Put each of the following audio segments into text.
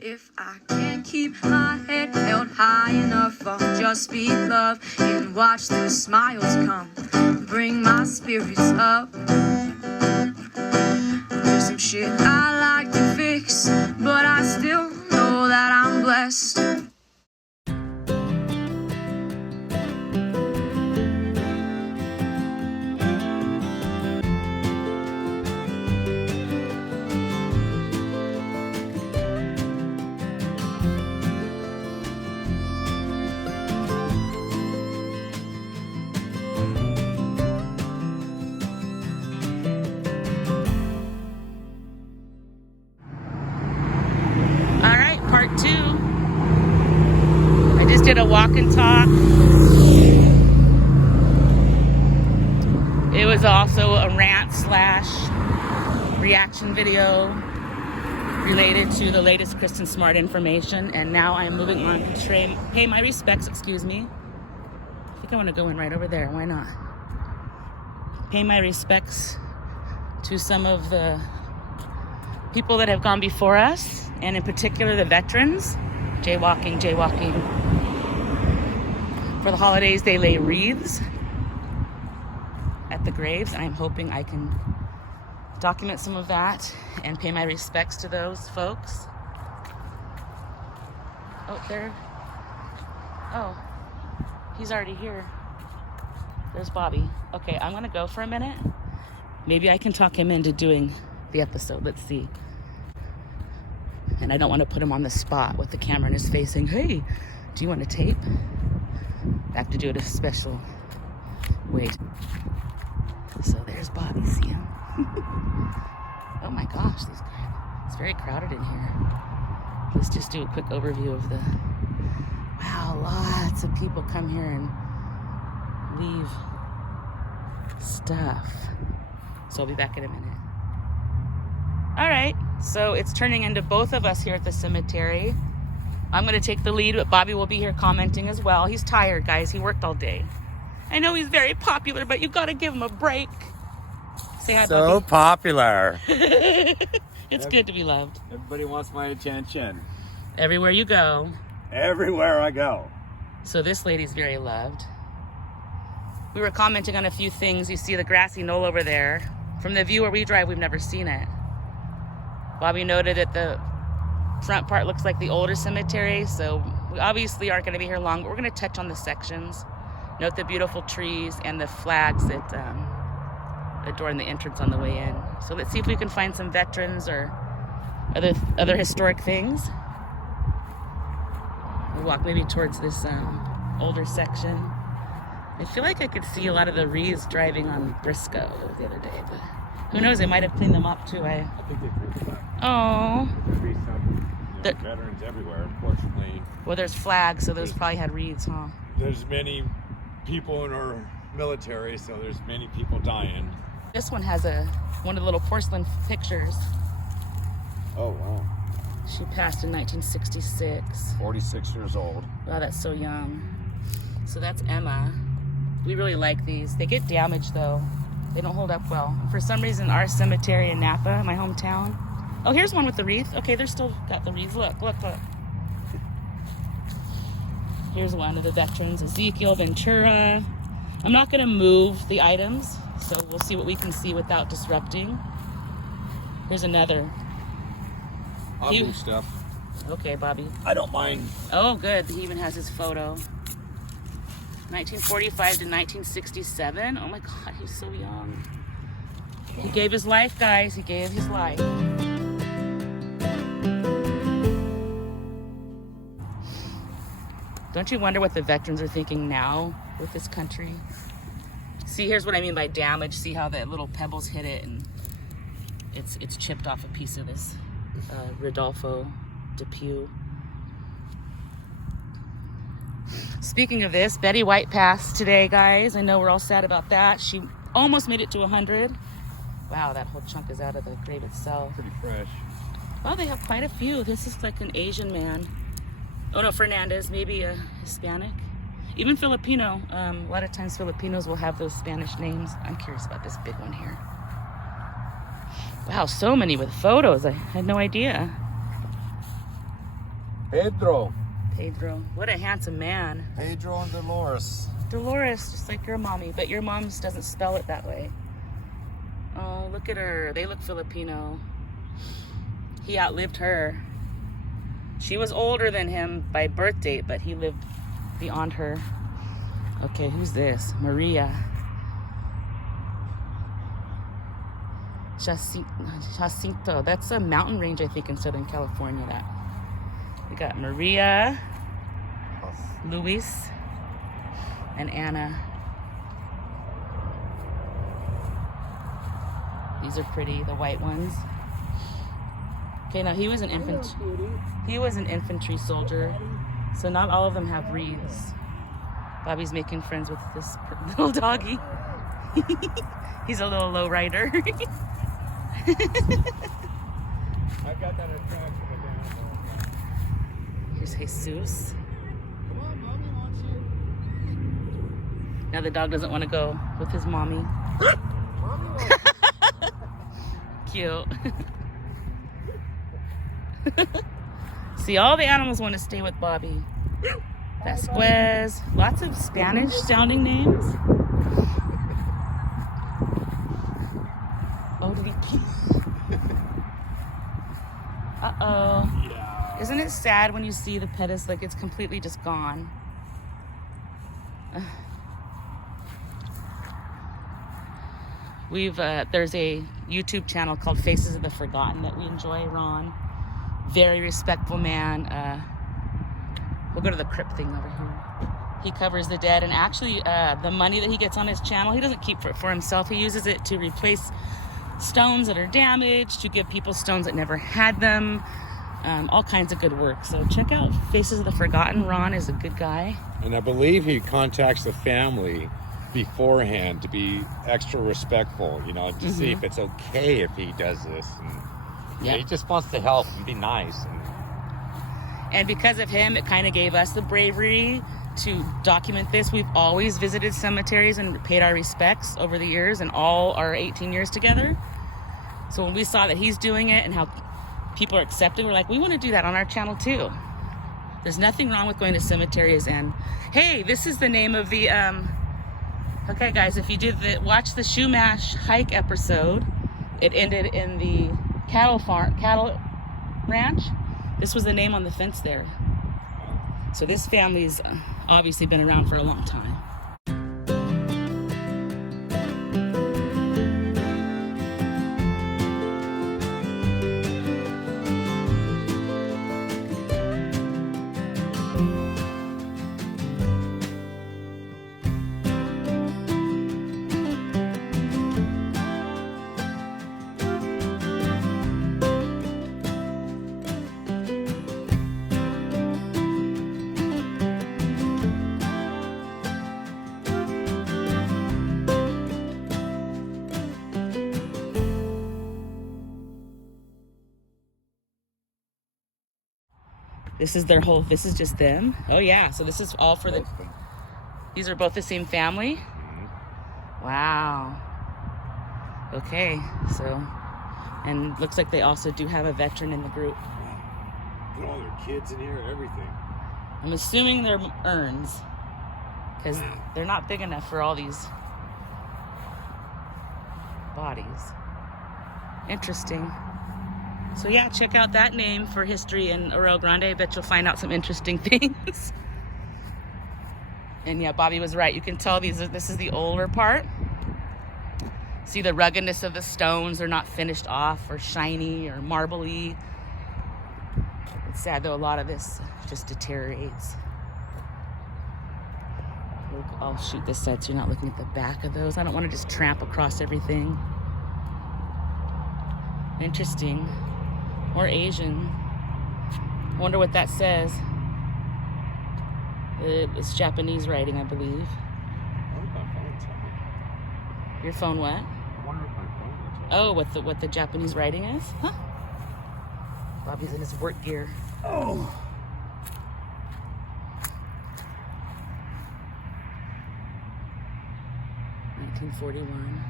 If I can't keep my head held high enough, I'll just speak love and watch the smiles come, bring my spirits up. There's some shit I like to fix, but I still know that I'm blessed. Part 2. I just did a walk and talk. It was also a rant / reaction video related to the latest Kristen Smart information. And now I'm moving on to pay my respects, excuse me. I think I want to go in right over there. Why not? Pay my respects to some of the people that have gone before us, and in particular the veterans. Jaywalking. For the holidays, they lay wreaths at the graves, and I'm hoping I can document some of that and pay my respects to those folks. Oh, there. Oh, he's already here. There's Bobby. Okay, I'm gonna go for a minute. Maybe I can talk him into doing the episode. Let's see. And I don't want to put him on the spot with the camera in his face saying, hey, do you want to tape? I have to do it a special way. So there's Bobby, see him? Oh my gosh, it's very crowded in here. Let's just do a quick overview of the, wow, lots of people come here and leave stuff. So I'll be back in a minute. All right, so it's turning into both of us here at the cemetery. I'm gonna take the lead, but Bobby will be here commenting as well. He's tired, guys. He worked all day. I know he's very popular, but you gotta give him a break. Say hi, Bobby. So popular. It's good to be loved. Everybody wants my attention. Everywhere you go. Everywhere I go. So this lady's very loved. We were commenting on a few things. You see the grassy knoll over there. From the view where we drive, we've never seen it. Bobby noted that the front part looks like the older cemetery, so we obviously aren't going to be here long, but we're going to touch on the sections. Note the beautiful trees and the flags that adorn the entrance on the way in. So let's see if we can find some veterans or other historic things. We'll walk maybe towards this older section. I feel like I could see a lot of the wreaths driving on Briscoe the other day, but who knows? They might have cleaned them up too. I think they cleaned them up. Oh. There'd be some veterans everywhere, unfortunately. Well, there's flags, so those probably had wreaths, huh? There's many people in our military, so there's many people dying. This one has one of the little porcelain pictures. Oh, wow. She passed in 1966. 46 years old. Wow, that's so young. So that's Emma. We really like these. They get damaged, though. They don't hold up well. For some reason, our cemetery in Napa, my hometown. Oh, here's one with the wreath. Okay, they're still got the wreaths. Look. Here's one of the veterans, Ezekiel Ventura. I'm not going to move the items, so we'll see what we can see without disrupting. Here's another. I'll move stuff. Okay, Bobby. I don't mind. Oh, good. He even has his photo. 1945 to 1967. Oh my God, he's so young. He gave his life, guys. He gave his life. Don't you wonder what the veterans are thinking now with this country? See, here's what I mean by damage. See how the little pebbles hit it and it's chipped off a piece of this Rodolfo Depew. Speaking of this, Betty White passed today, guys. I know we're all sad about that. She almost made it to 100. Wow, that whole chunk is out of the grave itself. Pretty fresh. Well, they have quite a few. This is like an Asian man. Oh no, Fernandez, maybe a Hispanic. Even Filipino. A lot of times Filipinos will have those Spanish names. I'm curious about this big one here. Wow, so many with photos. I had no idea. Pedro. Pedro. What a handsome man. Pedro and Dolores. Dolores, just like your mommy, but your mom's doesn't spell it that way. Oh, look at her. They look Filipino. He outlived her. She was older than him by birth date, but he lived beyond her. Okay, who's this? Maria. Jacinto. That's a mountain range, I think, in Southern California. That we got Maria, Luis, and Anna. These are pretty, the white ones. Okay, now he was an infantry soldier, so not all of them have wreaths. Bobby's making friends with this little doggy. He's a little low rider. I got that attraction again. Here's Jesus. Come on, mommy wants you. Now the dog doesn't want to go with his mommy. Mommy wants Cute. See, all the animals want to stay with Bobby. Vasquez. Lots of Spanish sounding names. Oh, did he pee? Uh-oh. Yeah. Isn't it sad when you see the pedis, like it's completely just gone? There's a YouTube channel called Faces of the Forgotten that we enjoy, Ron. Very respectful man. We'll go to the crypt thing over here. He covers the dead, and actually the money that he gets on his channel, he doesn't keep for himself. He uses it to replace stones that are damaged, to give people stones that never had them, all kinds of good work. So check out Faces of the Forgotten. Ron is a good guy. And I believe he contacts the family beforehand to be extra respectful, you know, to see if it's okay if he does this. And he just wants to help and be nice. And because of him, it kind of gave us the bravery to document this. We've always visited cemeteries and paid our respects over the years, and all our 18 years together. So when we saw that he's doing it and how people are accepting, we're like, we want to do that on our channel too. There's nothing wrong with going to cemeteries. And hey, this is the name of the okay guys, if you did watch the Shumash hike episode, it ended in the cattle ranch. This was the name on the fence there. So this family's obviously been around for a long time. This is just them. Oh yeah, so this is all for these are both the same family? Wow. Okay, so, and looks like they also do have a veteran in the group. Put all their kids in here, everything. I'm assuming they're urns, because they're not big enough for all these bodies. Interesting. So yeah, check out that name for history in Arroyo Grande. I bet you'll find out some interesting things. And yeah, Bobby was right. You can tell this is the older part. See the ruggedness of the stones. They're not finished off or shiny or marbly. It's sad though, a lot of this just deteriorates. I'll shoot this side so you're not looking at the back of those. I don't want to just tramp across everything. Interesting. Or Asian. I wonder what that says. It's Japanese writing, I believe. Your phone what? Oh, what the Japanese writing is? Huh? Bobby's in his work gear. Oh. 1941.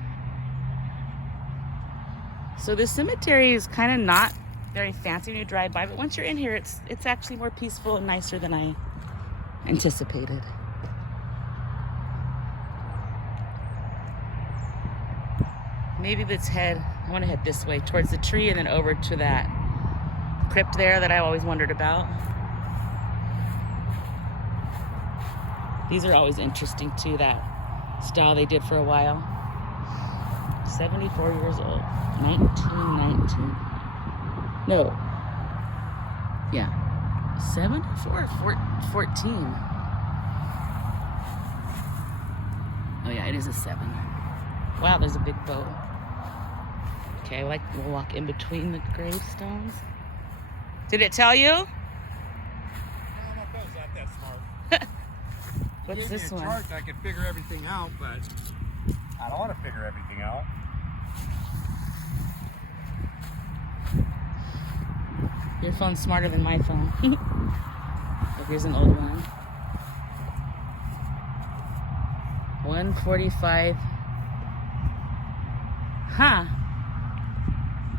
So this cemetery is kind of not very fancy when you drive by, but once you're in here, it's actually more peaceful and nicer than I anticipated. Maybe I want to head this way towards the tree and then over to that crypt there that I always wondered about. These are always interesting too, that style they did for a while. 74 years old, 1919. No. Yeah. 74 or 14. Oh yeah, it is a 7. Wow, there's a big boat. Okay, we'll walk in between the gravestones. Did it tell you? I don't know if that was that smart. What's this one? Chart, I could figure everything out, but I don't want to figure everything out. Your phone's smarter than my phone. Oh, here's an old one. 145. Huh.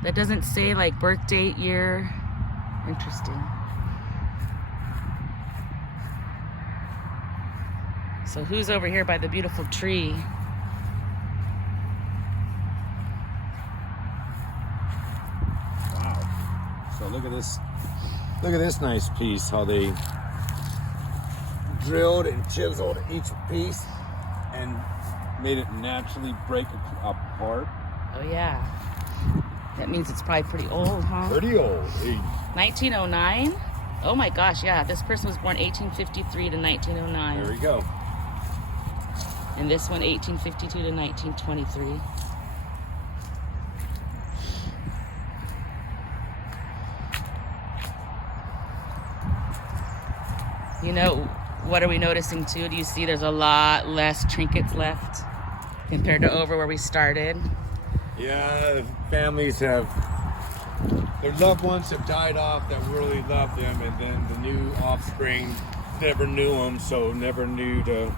That doesn't say like birth date, year. Interesting. So who's over here by the beautiful tree? Wow. So look at this. Look at this nice piece, how they drilled and chiseled each piece and made it naturally break apart. Oh yeah. That means it's probably pretty old, huh? Pretty old. Hey. 1909? Oh my gosh, yeah. This person was born 1853 to 1909. There we go. And this one 1852 to 1923. You know, what are we noticing too? Do you see there's a lot less trinkets left compared to over where we started? Yeah, families their loved ones have died off that really loved them, and then the new offspring never knew them, so never knew to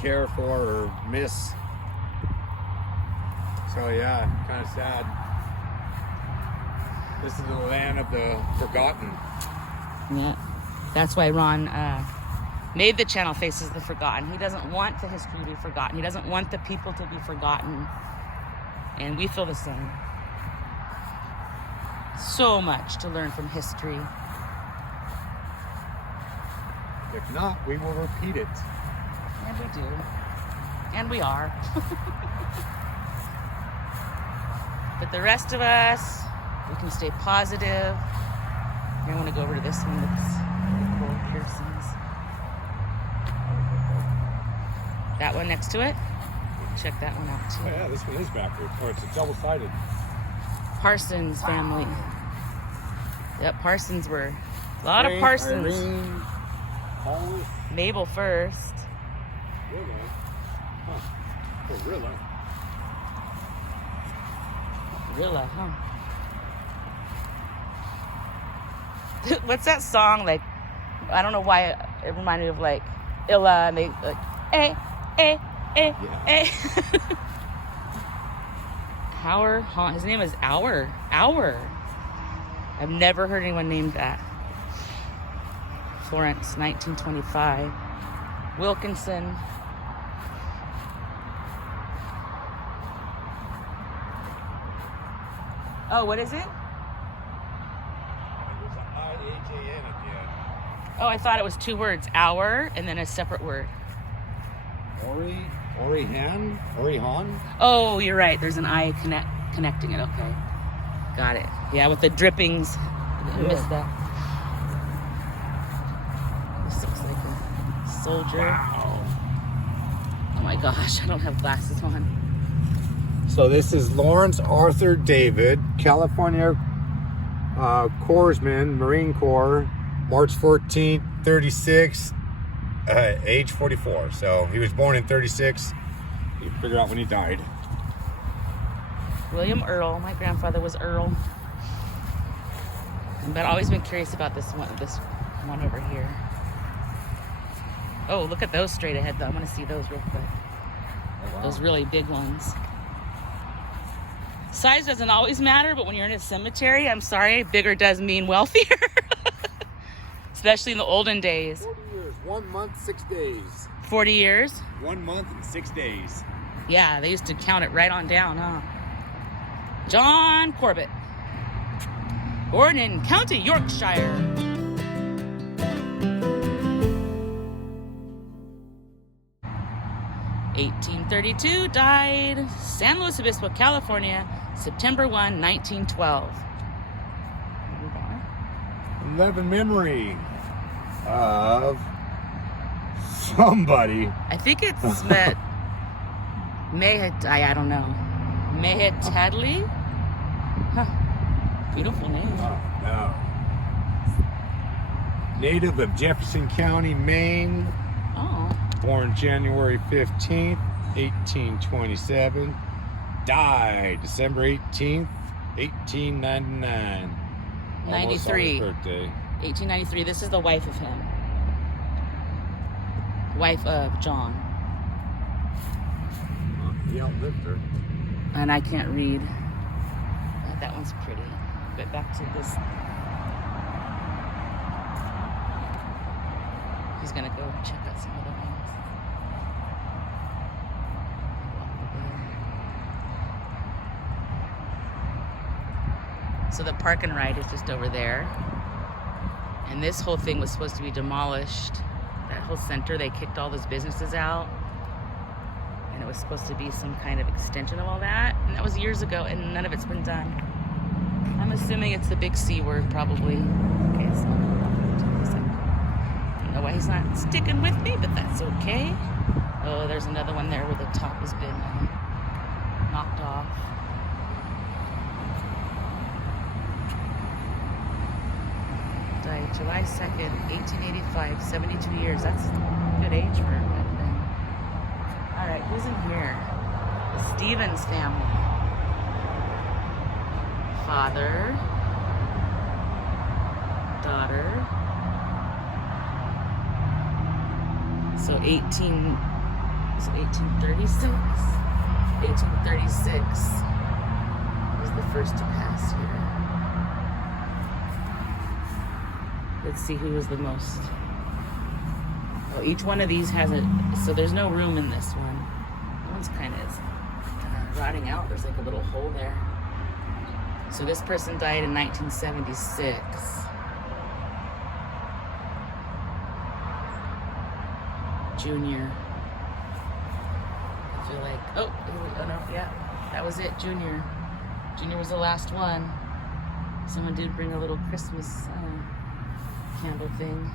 care for or miss. So yeah, kind of sad. This is the land of the forgotten. Yeah, that's why Ron made the channel Faces the Forgotten. He doesn't want the history to be forgotten. He doesn't want the people to be forgotten. And we feel the same. So much to learn from history. If not, we will repeat it. And we do. And we are. But the rest of us, we can stay positive. Here, I want to go over to this one that's pretty cool, piercings. That one next to it. Check that one out too. Oh, yeah, this one is backward. Oh, it's a double-sided. Parsons family. Yep, Parsons were a lot of Parsons. Irene, Paulus, Mabel first. Rilla. Huh. Oh, Rilla. Rilla, huh? What's that song? Like, I don't know why it reminded me of like Illa, and they like, Yeah. Howard, his name is Hour. I've never heard anyone named that. Florence, 1925. Wilkinson. Oh, what is it? There's an I-H-A-N at the end. Oh, I thought it was 2 words. Hour, and then a separate word. Orihan? Oh, you're right. There's an I connecting it. Okay. Got it. Yeah, with the drippings. I missed that. This looks like a soldier. Wow. Oh my gosh, I don't have glasses on. So this is Lawrence Arthur David, California Corpsman, Marine Corps, March 14th, 36, age 44. So he was born in 36. You figure out when he died. William Earl. My grandfather was Earl. But I've always been curious about this one over here. Oh, look at those straight ahead though. I want to see those real quick. Oh, wow. Those really big ones. Size doesn't always matter, but when you're in a cemetery, I'm sorry, bigger does mean wealthier. Especially in the olden days. 40 years, 1 month, 6 days. 40 years? 1 month and 6 days. Yeah, they used to count it right on down, huh? John Corbett. Born in County Yorkshire. (1832), died San Luis Obispo, California, September 1, 1912. 11 memory of somebody. I think it's I don't know. Mehetadli? Huh. Beautiful name. Oh, no. Native of Jefferson County, Maine. Oh. Born January 15th, 1827. Died December 18th, 1899. 93. Almost on his birthday. 1893. This is the wife of him. Wife of John. He outlived her. And I can't read. That one's pretty. But back to this. He's gonna go check out some other ones. So the park and ride is just over there. And this whole thing was supposed to be demolished. That whole center, they kicked all those businesses out. And it was supposed to be some kind of extension of all that. And that was years ago, and none of it's been done. I'm assuming it's the big C word, probably. Okay, so I don't know why he's not sticking with me, but that's okay. Oh, there's another one there where the top has been knocked off. Died July 2nd, 1885, 72 years. That's a good age for him back then. All right, who's in here? The Stevens family. Father, daughter. So 1836. 1836 was the first to pass here. Let's see who was the most. Oh, each one of these has a, so there's no room in this one. That one's kind of rotting out. There's like a little hole there. So this person died in 1976. Junior. I feel like, oh no, yeah, that was it, Junior. Junior was the last one. Someone did bring a little Christmas candle thing.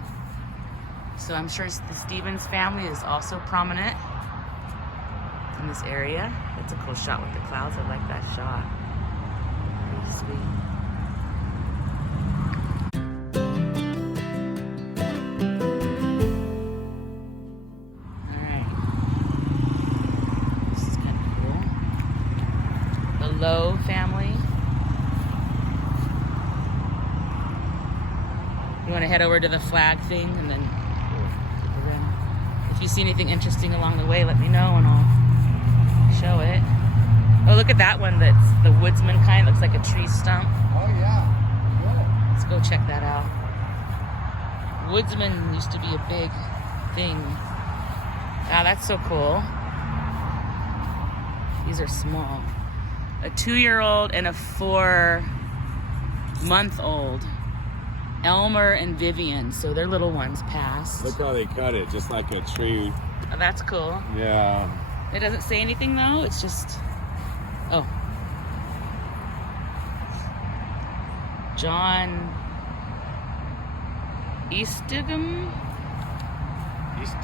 So I'm sure the Stevens family is also prominent in this area. That's a cool shot with the clouds. I like that shot. Pretty sweet. Alright. This is kind of cool. The Lowe family. You want to head over to the flag thing and then if you see anything interesting along the way, let me know and I'll show it. Oh, look at that one. That's the woodsman kind. Looks like a tree stump. Oh, yeah. Good. Let's go check that out. Woodsman used to be a big thing. Wow, that's so cool. These are small. A 2-year-old and a 4-month-old. Elmer and Vivian, so their little ones passed. Look how they cut it, just like a tree. Oh, that's cool. Yeah. It doesn't say anything though, it's just, oh. John Eastigum?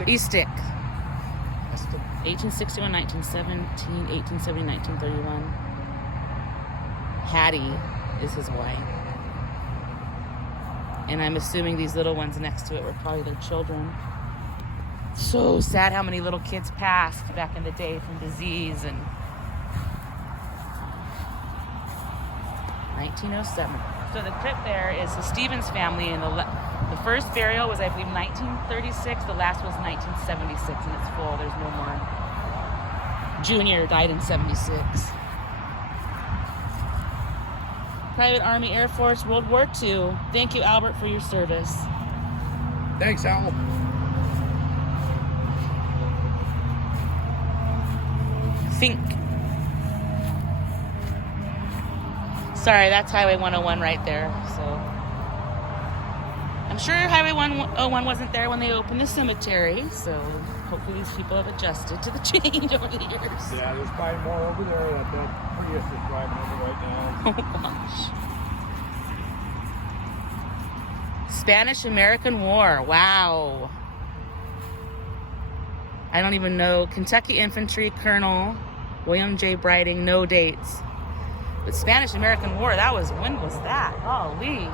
Eastick. 1861, 1917, 1870, 1931. Hattie is his wife. And I'm assuming these little ones next to it were probably their children. So sad how many little kids passed back in the day from disease and 1907. So the crypt there is the Stevens family, and the first burial was, I believe, 1936. The last was 1976, and it's full. There's no more. Junior died in 76. Private Army, Air Force, World War II. Thank you, Albert, for your service. Thanks, Al. Fink. Sorry, that's Highway 101 right there. So I'm sure Highway 101 wasn't there when they opened the cemetery. So hopefully these people have adjusted to the change over the years. Yeah, there's probably more over there that the Prius is driving over right now. Oh gosh. Spanish-American War. Wow. I don't even know. Kentucky Infantry Colonel William J. Briding, no dates. But Spanish-American War, when was that? Holy.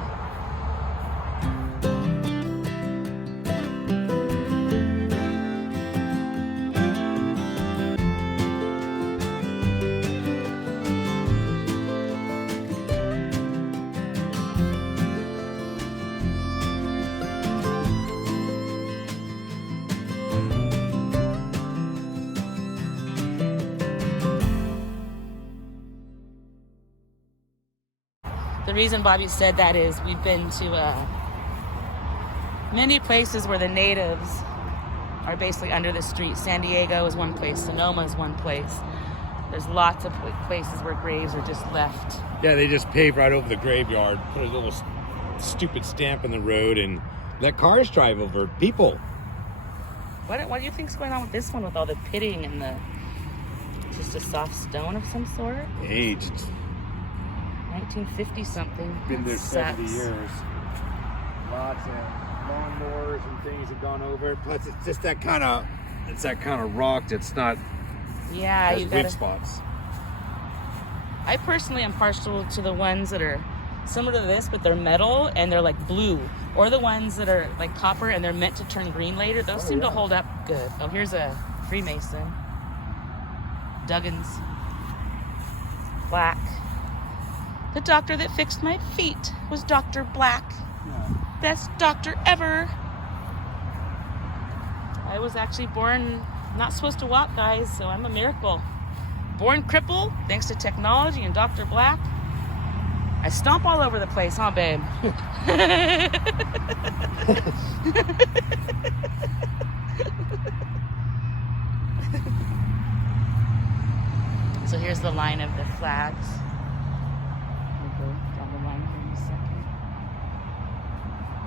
The reason Bobby said that is we've been to many places where the natives are basically under the street. San Diego is one place. Sonoma is one place. There's lots of places where graves are just left. Yeah, they just pave right over the graveyard, put a little stupid stamp in the road, and let cars drive over people. What do you think's going on with this one with all the pitting and just a soft stone of some sort? Aged. 1950 something. Been there That 70 sucks. years. Lots of lawnmowers and things have gone over. Plus, it's just that kind of rock that's not Yeah, has you weak gotta. spots. I personally am partial to the ones that are similar to this, but they're metal and they're like blue, or the ones that are like copper and they're meant to turn green later. Those seem to hold up good. Oh, here's a Freemason. Duggins. Black. The doctor that fixed my feet was Dr. Black. Yeah. Best doctor ever. I was actually born not supposed to walk, guys, so I'm a miracle. Born crippled, thanks to technology and Dr. Black. I stomp all over the place, huh, babe? So here's the line of the flags. We'll go down the line here in a second.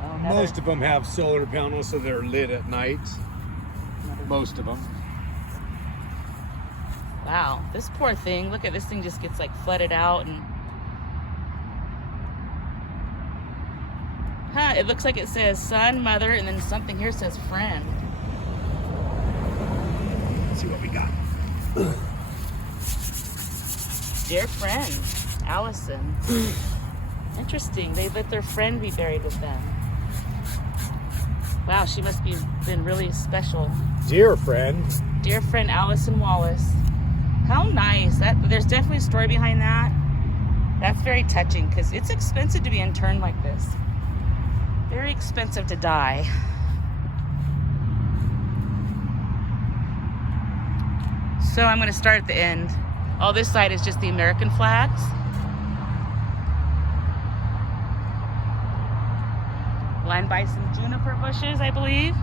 Oh, another- Most of them have solar panels, so they're lit at night. Most of them. Wow, this poor thing. Look at this thing, just gets like flooded out and it looks like it says son, mother, and then something here says friend. Let's see what we got. Dear friend, Allison. Interesting. They let their friend be buried with them. Wow, she must be been really special. Dear friend. Dear friend Allison Wallace. How nice. There's definitely a story behind that. That's very touching because it's expensive to be interned like this. Very expensive to die. So I'm going to start at the end. All this side is just the American flags. Lined by some juniper bushes, I believe.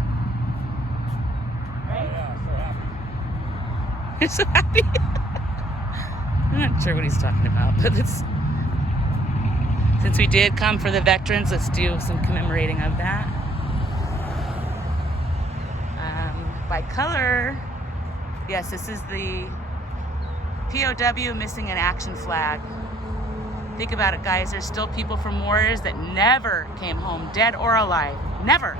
Right? Yeah, so happy. You're so happy. I'm not sure what he's talking about, but since we did come for the veterans, let's do some commemorating of that. By color, yes, this is the POW missing in action flag. Think about it, guys. There's still people from wars that never came home, dead or alive. Never.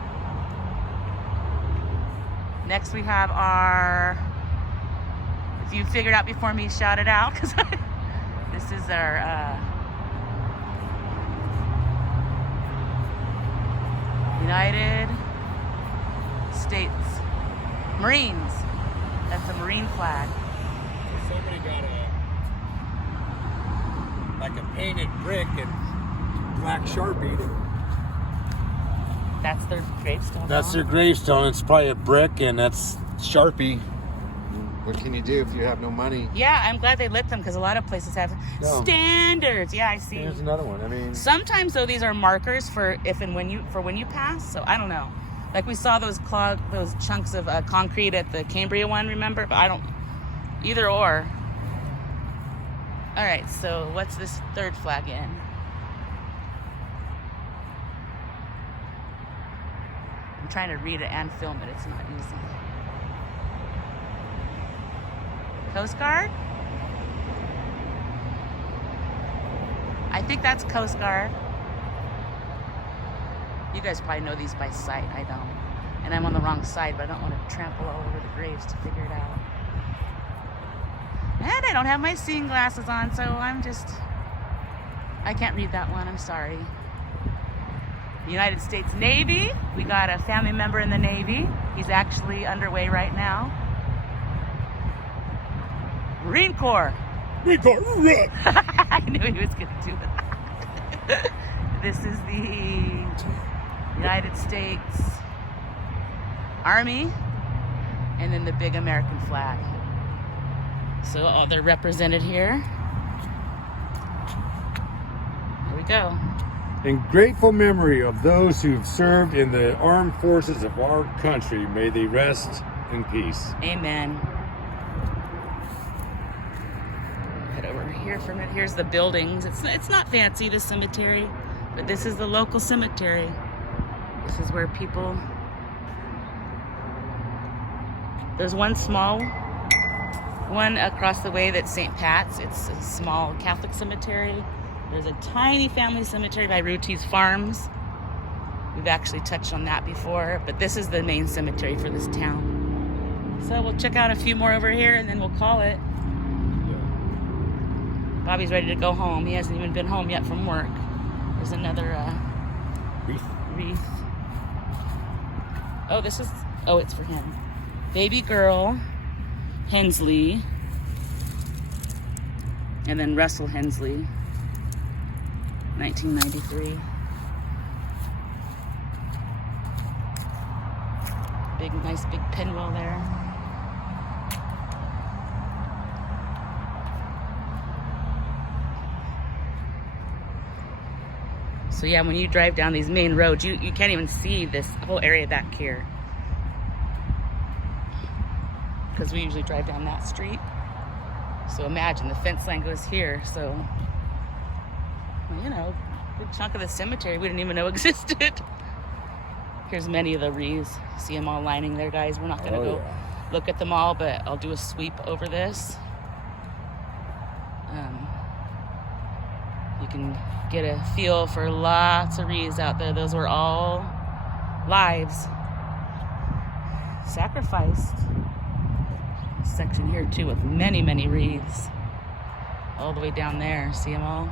Next we have our, if you figured out before me, shout it out, because this is our United States Marines. That's a Marine flag. Somebody got a painted brick and black Sharpie. That's their gravestone. That's their gravestone. It's probably a brick and that's Sharpie. what can you do if you have no money? Yeah, I'm glad they lit them because a lot of places have standards. Yeah, I see. Here's another one. I mean, sometimes though these are markers for if and when you pass. So I don't know. Like we saw those chunks of concrete at the Cambria one, remember? But I don't. Either or. All right. So what's this third flag in? I'm trying to read it and film it. It's not easy. Coast Guard? I think that's Coast Guard. You guys probably know these by sight. I don't. And I'm on the wrong side, but I don't want to trample all over the graves to figure it out. And I don't have my seeing glasses on, so I can't read that one. I'm sorry. United States Navy. We got a family member in the Navy. He's actually underway right now. Marine Corps. Marine Corps, run! I knew he was going to do that. This is the United States Army, and then the big American flag. So they're represented here. Here we go. In grateful memory of those who've served in the armed forces of our country, may they rest in peace. Amen. Head over here for a minute. Here's the buildings. It's not fancy, the cemetery, but this is the local cemetery. This is where people... There's one small one across the way that's St. Pat's. It's a small Catholic cemetery. There's a tiny family cemetery by Ruti's Farms. We've actually touched on that before, but this is the main cemetery for this town. So we'll check out a few more over here and then we'll call it. Bobby's ready to go home. He hasn't even been home yet from work. There's another wreath. Oh, it's for him. Baby girl, Hensley, and then Russell Hensley, 1993. Nice big pinwheel there. So yeah, when you drive down these main roads, you can't even see this whole area back here. Because we usually drive down that street. So imagine the fence line goes here. So, well, you know, a good chunk of the cemetery we didn't even know existed. Here's many of the wreaths. See them all lining there, guys. We're not going to go look at them all, but I'll do a sweep over this. You can get a feel for lots of wreaths out there. Those were all lives sacrificed. Section here too with many, many wreaths all the way down there. See them all?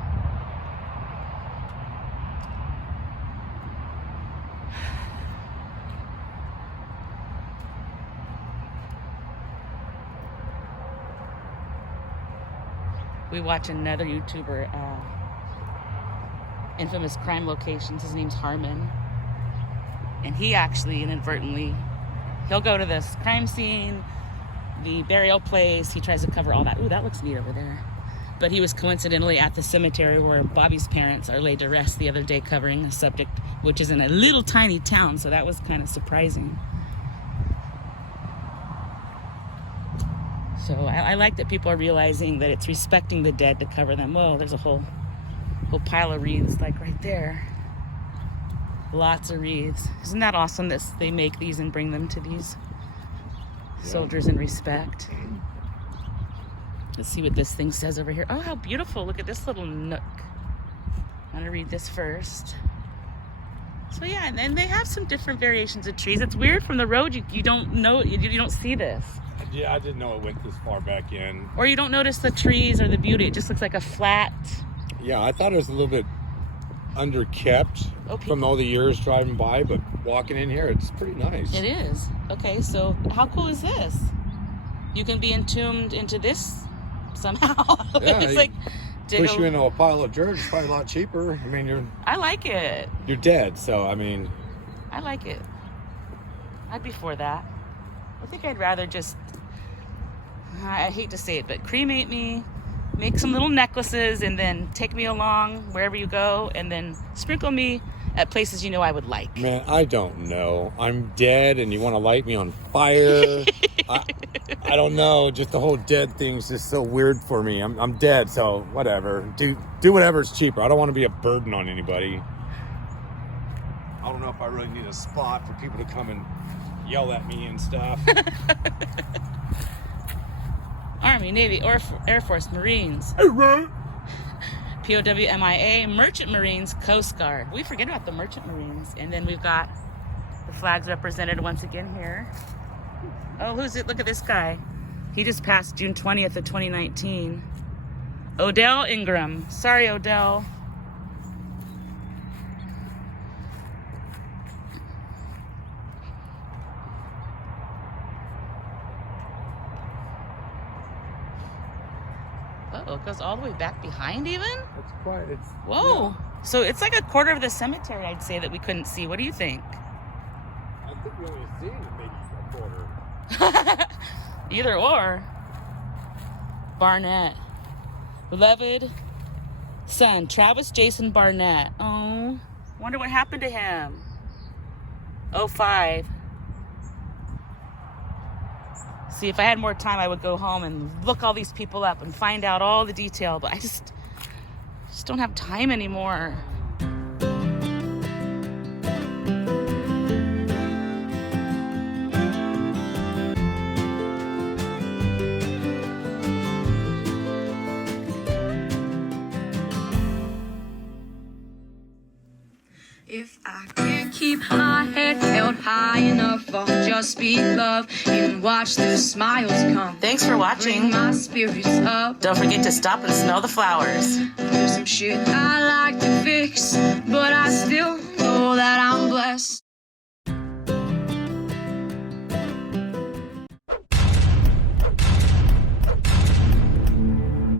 We watch another YouTuber, Infamous Crime Locations. His name's Harmon, and he actually inadvertently, he'll go to this crime scene, the burial place. He tries to cover all that. Ooh, that looks neat over there. But he was coincidentally at the cemetery where Bobby's parents are laid to rest the other day, covering a subject which is in a little tiny town. So that was kind of surprising. So I like that people are realizing that it's respecting the dead to cover them. Whoa, there's a whole pile of wreaths like right there. Lots of wreaths. Isn't that awesome that they make these and bring them to these soldiers in respect? Let's see what this thing says over here. Oh, how beautiful. Look at this little nook. I'm going to read this first. So yeah, and then they have some different variations of trees. It's weird from the road. You don't know, you don't see this. Yeah, I didn't know it went this far back in. Or you don't notice the trees or the beauty. It just looks like a flat. Yeah, I thought it was a little bit underkept from all the years driving by, but walking in here, it's pretty nice. It is. Okay, so how cool is this? You can be entombed into this somehow. Yeah, it's like push you into a pile of dirt. It's probably a lot cheaper. I mean, I like it. You're dead, so I mean. I like it. I'd be for that. I think I'd rather just I hate to say it, but cremate me, make some little necklaces, and then take me along wherever you go, and then sprinkle me at places you know I would like. Man, I don't know. I'm dead and you want to light me on fire. I don't know. Just the whole dead thing's just so weird for me. I'm dead, so whatever. Do whatever's cheaper. I don't want to be a burden on anybody. I don't know if I really need a spot for people to come and yell at me and stuff. Army, Navy, Air Force, Marines, POW, MIA, Merchant Marines, Coast Guard. We forget about the Merchant Marines. And then we've got the flags represented once again here. Oh, who's it? Look at this guy. He just passed June 20th of 2019. Odell Ingram. Sorry, Odell. Uh-oh, it goes all the way back behind even? It's quite, Whoa. Yeah. So it's like a quarter of the cemetery, I'd say, that we couldn't see. What do you think? I think we only seen maybe a quarter. Either or. Barnett. Beloved son, Travis Jason Barnett. Oh, wonder what happened to him. 05. See, if I had more time, I would go home and look all these people up and find out all the detail, but I just don't have time anymore. If I can't keep my head held high enough, I'll just speak love and watch the smiles come. Thanks for watching. Bring my spirits up. Don't forget to stop and smell the flowers. There's some shit I like to fix, but I still